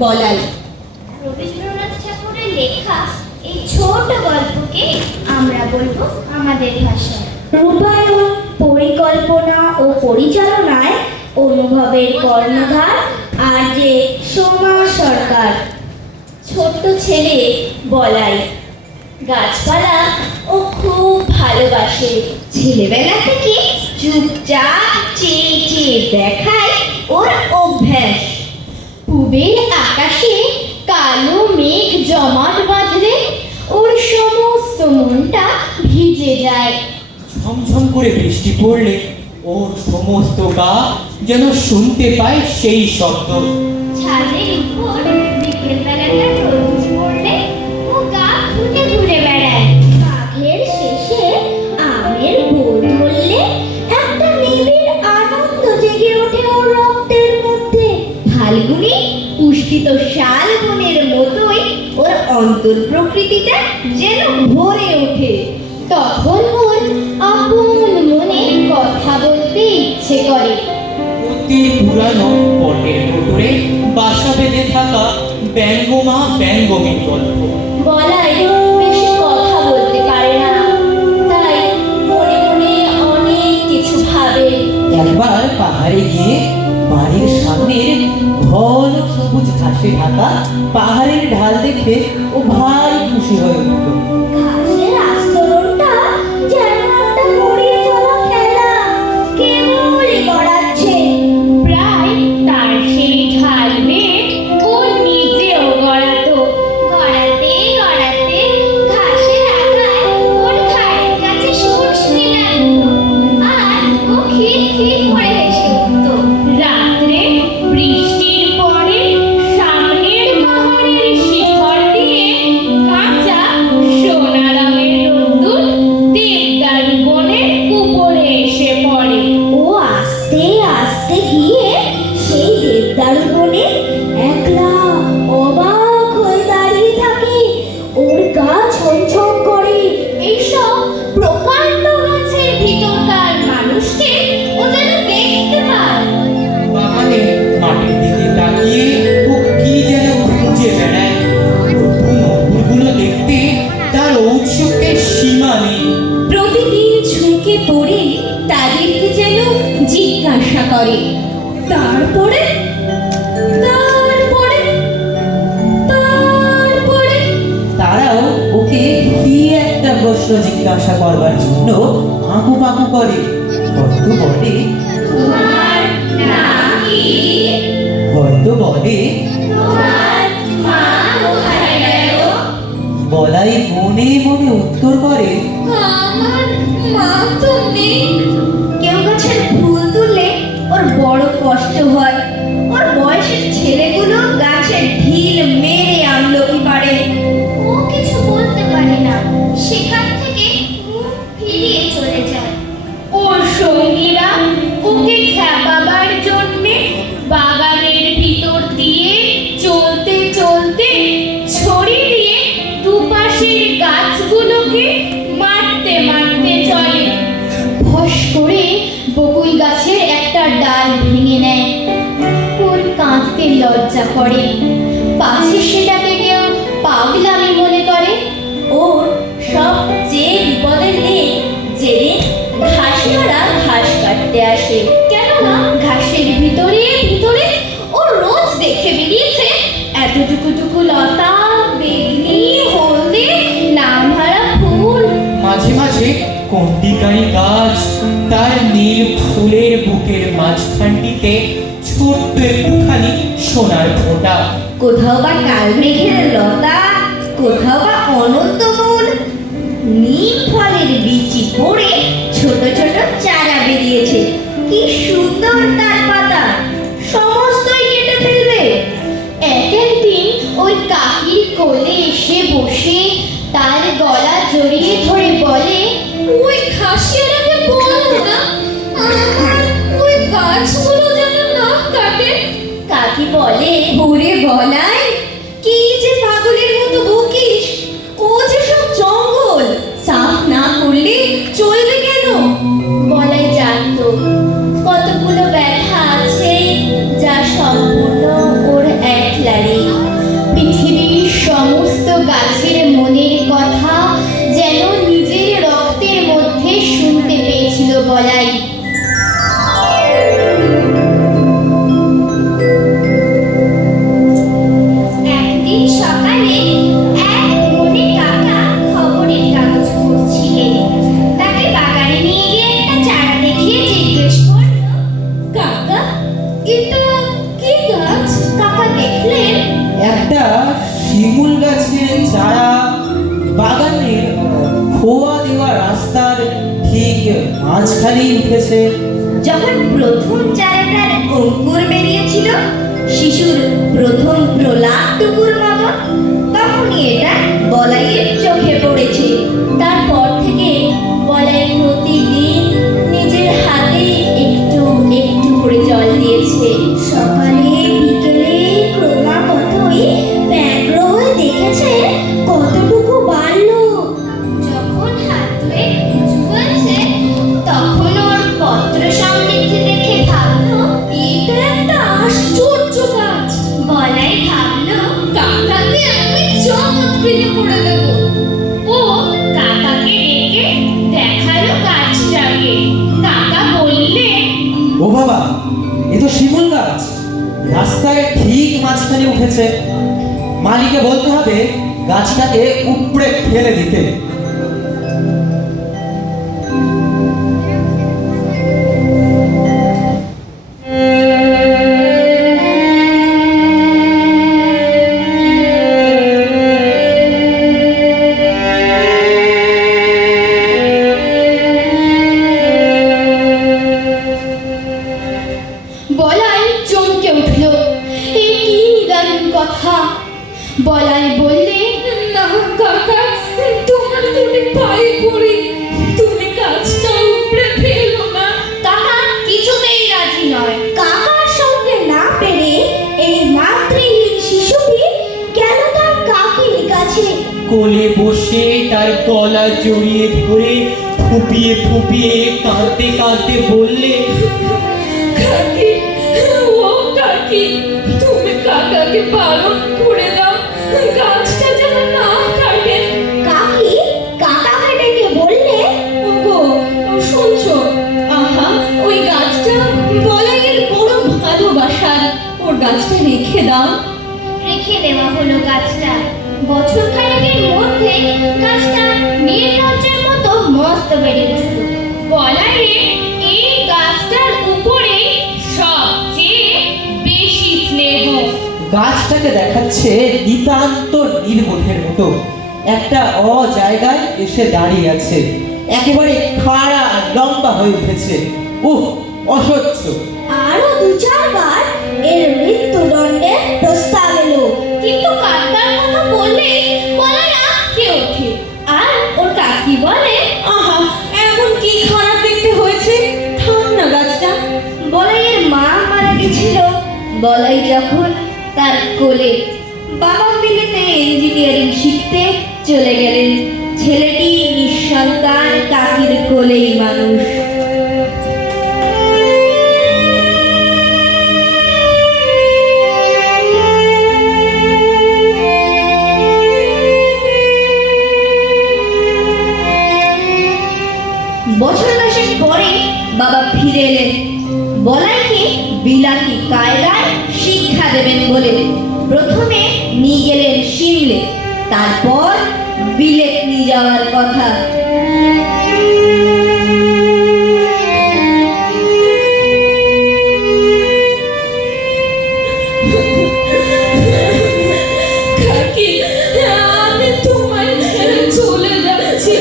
বলাই। রবীন্দ্রনাথ ঠাকুরের লেখা এই ছোট গল্পকে আমরা বলবো আমাদের ভাষায়। রূপায়ণ, পরিকল্পনা ও পরিচালনায় অনুভবের কর্ণধার আর যে সোমা সরকার। ছোট্ট ছেলে বলাই গাছপালা ও খুব ভালোবাসে। ছেলেবেলা থেকে চুপচাপ চেয়ে চেয়ে দেখায় ওর অভ্যাস। পূবের আকাশে কালো মেঘ জমাট বাঁধলে ওর সমস্ত মনটা ভিজে যায়। ঝমঝম করে বৃষ্টি পড়লে ওর সমস্ত গা যেন শুনতে পায় সেই শব্দ। ছাদের উপর বিকেল বেলাটা রোদ পড়লে ও গা ঘুরে ঘুরে বেড়ায়। মাঘের শেষে আমের বোল ধরলে একটা নিবিড় আনন্দ জেগে ওঠে ওর রক্তের মধ্যে। ফাল্গুনি পুষ্পিত শালবনের মতোই ওর অন্তর প্রকৃতিটা যেন ভরে ওঠে। তখন ওর আপন মনে কথা বলতে ইচ্ছে করে। অতি পুরানো বটের কোটরে বাসা বেঁধে থাকা ব্যঙ্গমা ব্যঙ্গমীর গল্প। বলাই বেশি কথা বলতে পারে না, তাই মনে মনে অনেক কিছু ভাবে। একবার পাহাড়ে গিয়ে বাড়ির সামনের ঘন সবুজ ঘাসে ঢাকা পাহাড়ের ঢাল দেখে ও ভারী খুশি হয়ে উঠল। ঘাসের আস্তরণটা যেন একটা গড়িয়ে চলা খেলা, কেবলই গড়াচ্ছে। প্রায় তার সেই ঢাল বেয়ে ও নিজেও গড়াতো। গড়াতে গড়াতে ঘাসের আগায় ওর ঘাড়ের কাছে শুনশুনি লাগতো, আর ও খিল খিল করে হেসে উঠতো। রাত্রে বৃষ্টির পরে সামনের পাহাড়ের শিখর দিয়ে কাঁচা সোনা রঙের রোদ্দুর দেবদারু বনের উপরে এসে পড়ে। ও আস্তে আস্তে গিয়ে সেই দেবদারু বনে একলা অবাক হয়ে দাঁড়িয়ে থাকে। ওর গা ছমছম করে। এইসব প্রকাণ্ড গাছের ভিতরকার মানুষকে ও যেন দেখতে পায়। বাগানে মাটির দিকে তাকিয়ে ও কি যেন খুঁজে বেড়ায়। নতুন অঙ্কুরগুলো দেখতে তার ঔৎসুক্যের সীমা নেই। প্রতিদিন ঝুঁকে পড়ে তাদেরকে যেন জিজ্ঞাসা করে। তারপরে তারপরে তারপরে তারাও ওকে কি একটা প্রশ্ন জিজ্ঞাসা করবার জন্য আঁকু পাকু করে। হয়তো বলে, তোমার নাম কি? হয়তো বলে, তোমার মা কোথায় গেল? বলাই মনে মনে উত্তর করে, আমার মা তো নেই। কেউ গাছের ফুল তুললে ওর বড় কষ্ট হয়। ওর বয়সের ছেলেগুলো গাছের ঢিল মেরে আমলকি পারে। ও কিছু বলতে পারে না, সেখান থেকে মুখ ফিরিয়ে চলে যায়। ওর সঙ্গীরা ওকে খেপাবার জন্যে বাগানের ভিতর দিয়ে চলতে চলতে ছড়ি দিয়ে দুপাশের গাছগুলোকে মারতে মারতে চলে। ফস করে বকুল গাছের একটা ডাল ভেঙে নেয়। ওর কাঁদতে লজ্জা করে, পাছে সেটাকে কেউ পাগলামি মনে করে। ওর সবচেয়ে বিপদের দিন যেদিন ঘাসিয়ারা ঘাস কাটতে আসে। কেননা ঘাসের ভিতরে ভিতরে ও রোজ দেখে বেরিয়েছে এতটুকু লতা, বেগনি, হলদে, নামহারা ফুল। মাঝে মাঝে কন্টিকারি গাছ তার নীল ফুলের বুকের মাঝখানটিতে ছোট্ট একটুখানি সোনার ফোঁটা। কোথাও বা কালমেঘের লতা, কোথাও বা অনন্ত ফুল। নিম ফলের বিচি পড়ে ছোট ছোট চারা বেরিয়েছে। কি সুন্দর তার পাতা, সমস্তই কেটে ফেলবে। এক একদিন ওই কাকির কোলে এসে বসে তার গলা জড়িয়ে ধরে বলে, ওই ঘাসিয়ারাকে বলো না আমার ওই গাছগুলো যেন না কাটে। কাকি বলে, ওরে বলাই, কি যে পাগলের মতো বকিস? ও যে সব জঙ্গল, সাফ না করলে চলবে কেন? বলাই জানতো কতগুলো ব্যথা আছে যা সম্পূর্ণ ওর একলারই। দেখলেন একটা শিমুল গাছের চারা বাগানের খোয়া দেওয়া রাস্তার ঠিক মাঝখানে উঠেছে। যখন প্রথম চারাটার অঙ্কুর বেরিয়েছিল শিশুর প্রথম প্রলাপটুকুর মতো, তখনই এটা বলাইয়ের চোখে পড়েছে। তারপর থেকে বলাই প্রতিদিন নিজের হাতে একটু একটু করে জল দিয়েছে। সকালে বিকেলে ক্রমাগতই ব্যগ্র হয়ে দেখেছে কতটুকু বাড়লো। যখন হাত ধুয়ে উঁচু হয়েছে তখন ওর পত্র সমৃদ্ধি দেখে ভাবলো এটা একটা আশ্চর্য গাছ। বলাই ভাবলো কাকাকে আমি চমৎকৃত করে দেব। ও কাকাকে ডেকে দেখালো গাছটাকে। কাকা বললে, ও বাবা, এ তো শিমুল গাছ, রাস্তায় ঠিক মাঝখানে উঠেছে। মালিকে বলতে হবে গাছটাকে উপড়ে ফেলে দিতে। বলাই চমকে উঠল। এ কি নিদারুণ কথা! বলাই বললে, না কাকা, তোমার দুটি পায়ে পড়ি, তুমি গাছটা উপড়ে ফেলো না। কাকা কিছুতেই রাজি নয়। কাকার সঙ্গে না পেরে এই মাতৃহীন শিশুটি গেল তার কাকির কাছে। কোলে বসে তার গলা জড়িয়ে ধরে ফুপিয়ে ফুপিয়ে কাঁদতে কাঁদতে বললে, কাকি, ও কাকি, তুমি কাকাকে বারণ করে দাও, গাছটা যেন না কাটে। কাকি কাকাকে ডেকে বললে, ওগো শুনছো, আহা ওই গাছটা বলাইয়ের বড় ভালোবাসার, ওর গাছটা রেখে দাও। রেখে দেওয়া হলো গাছটা। বছর খানেকের মধ্যে গাছটা নীলনদের মতো মস্ত বেড়ে উঠল। বলাইয়ের এই গাছটার উপরে সবচেয়ে বেশি স্নেহ। গাছটাকে দেখাচ্ছে নিতান্ত নির্বোধের মতো। একটা জায়গায় এসে দাঁড়িয়ে আছে, একেবারে খাড়া লম্বা হয়ে উঠেছে। অসহ্য। আরো দু চারবার এর মৃত্যুদণ্ডের প্রস্তাব এলো, কিন্তু কাকার কথা বললেই বলাই আটকে ওঠে। আর ওর কাকি বলে, আহা এমন কি খারাপ দেখতে হয়েছে, থাম না গাছটা। বলাইয়ের মা মারা গেছিল বলাই যখন তার কোলে। বাবা মিলেতে ইঞ্জিনিয়ারিং শিখতে চলে গেলেন। ছেলেটি নিঃসন্তান কাকির কোলেই মানুষ। বছর দশেক পরে বাবা ফিরে এলেন বলাইকে বিলাতি কায়দায় শিক্ষা দেবেন বলে। প্রথমে নিয়ে গেলেন সিমলে, তারপর বিলেত নিয়ে যাওয়ার কথা। কাকি, আমি তোমায় ছেড়ে চলে যাচ্ছি।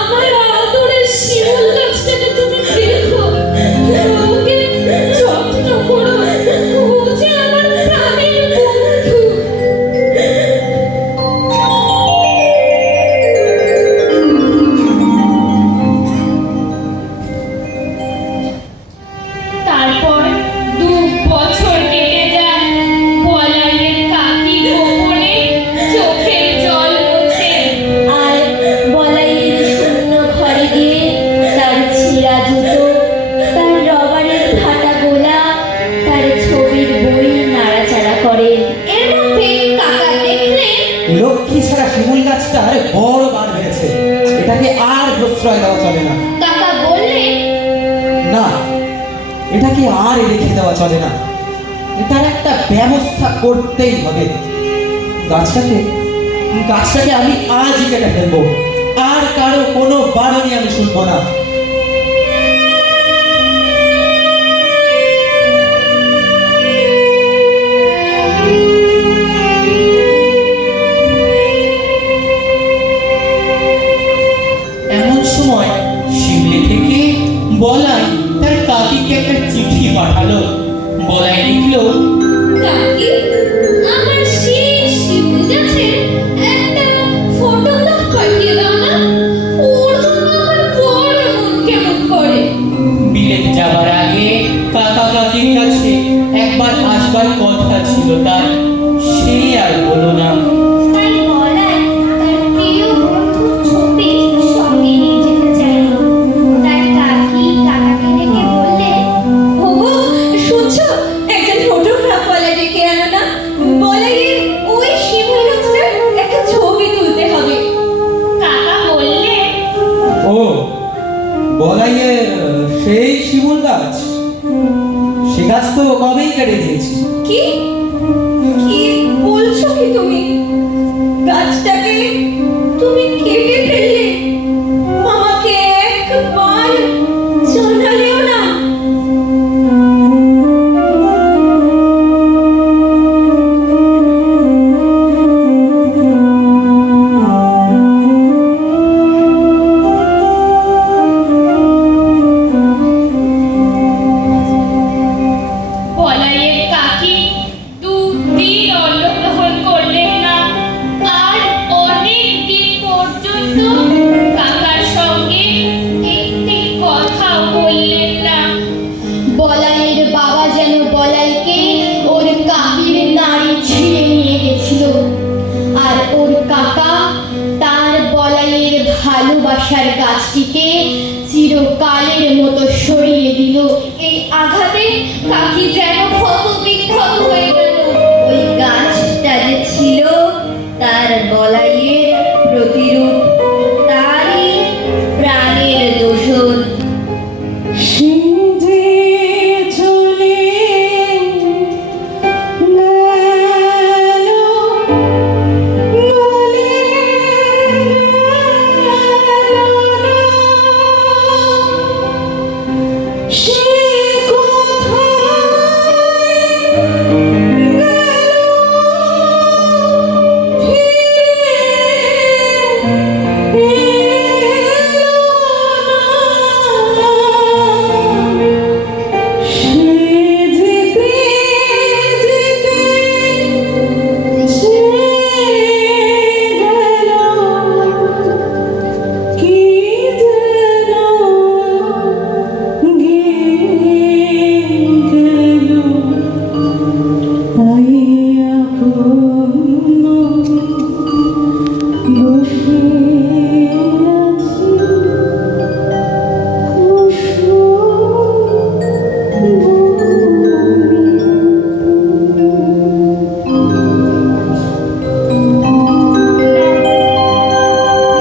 আমার আদরের শিমুল গাছটাকে তুমি দেখো, ওকে যত্ন করো, ও যে আমার প্রাণের বন্ধু। তারপর 2 বছর কেটে যায়। বলাইয়ের কাকি গোপনে চোখের জল মোছে। আর বলাইয়ের শূন্য ঘরে গিয়ে তার ছেঁড়া জুতো, তার রবারের ফাটা গোলা, তার ছবির বই নাড়াচাড়া করে। এর মধ্যে কাকা দেখলেন লক্ষ্মী ছাড়া শিমুল গাছটার বড় বার হয়েছে, এটাকে আর প্রশ্রয় দেওয়া চলে না। কাকা বললেন, না, এটাকে আর রেখে দেওয়া চলে না, এটার একটা ব্যবস্থা করতেই হবে। গাছটাকে আমি আজই কেটে ফেলবো, আর কারো কোনো বারণই আমি শুনবো না। বলাই লিখলো, কাকি, আমার সেই শিমুল গাছের একটা ফটোগ্রাফ পাঠিয়ে দাও না। ওর জন্য আমার বড় মন কেমন করে। বিলেত যাবার আগে কাকা কাকির কাছে একবার আসবার কথা ছিল তার, সেই আর হলো না। তাই বলাই তার প্রিয় বন্ধুর ছবি সঙ্গে নিয়ে যেতে চাইল। তার কাকি কাকাকে ডেকে বললে, ওগো, শুনছো? একজন ফটোগ্রাফারকে ডেকে আনো না। বলাইয়ের ওই শিমুল গাছটার একটা ছবি তুলতে হবে। কাকা বললে, ও বলাইয়ের সেই শিমুল গাছ, সে গাছ তো কবেই কেটে দিয়েছি। কি কি বলছো কি তুমি? গাছটাকে তুমি কেটে ফেললে? আমাকে একবার জানালেও না। বলাইয়ের কাকি দুদিন অন্নগ্রহণ করলেন না, আর অনেক দিন পর্যন্ত কাকার সঙ্গে একটি কথা বললেন না। বলাইয়ের বাবা যেন বলাইকে ওর কাকির নাড়ি ছিঁড়ে নিয়ে গেছিল, আর ওর কাকা তার বলাইয়ের ভালোবাসার গাছটিকে চিরকালের মতো সরিয়ে দিল। এই আঘাতে কাকি যেন ক্ষত বিক্ষত হয়ে গেল। ওই গাছটা যে ছিল তার বলাইয়ের প্রতিরূপ, তারই প্রাণের দোষর।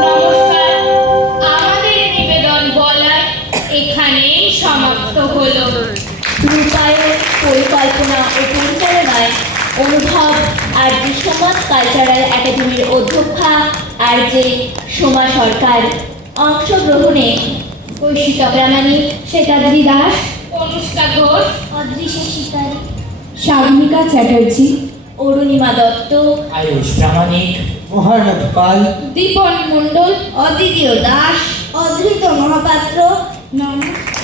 নমস্কার, আমাদের নিবেদন বলাই এখানেই সমাপ্ত হলো। রূপায়ণ, পরিকল্পনা ও পরিচালনায় অনুভব আর যে সমাজ কালচারাল একাডেমির অধ্যক্ষা আর যে সোমা সরকার। অংশগ্রহণে ঐশিকা প্রামাণিক, শ্বেতাদ্রি দাস, অনুষ্কা ঘোষ, অদৃশ্য শিকারী, শাগনিকা চ্যাটার্জি, অরুণিমা দত্ত, আয়ুষ প্রামাণিক, মহার্ণব পাল, দীপন মণ্ডল, অদ্বিতীয় দাস, অধৃত মহাপাত্র। নমস্কার।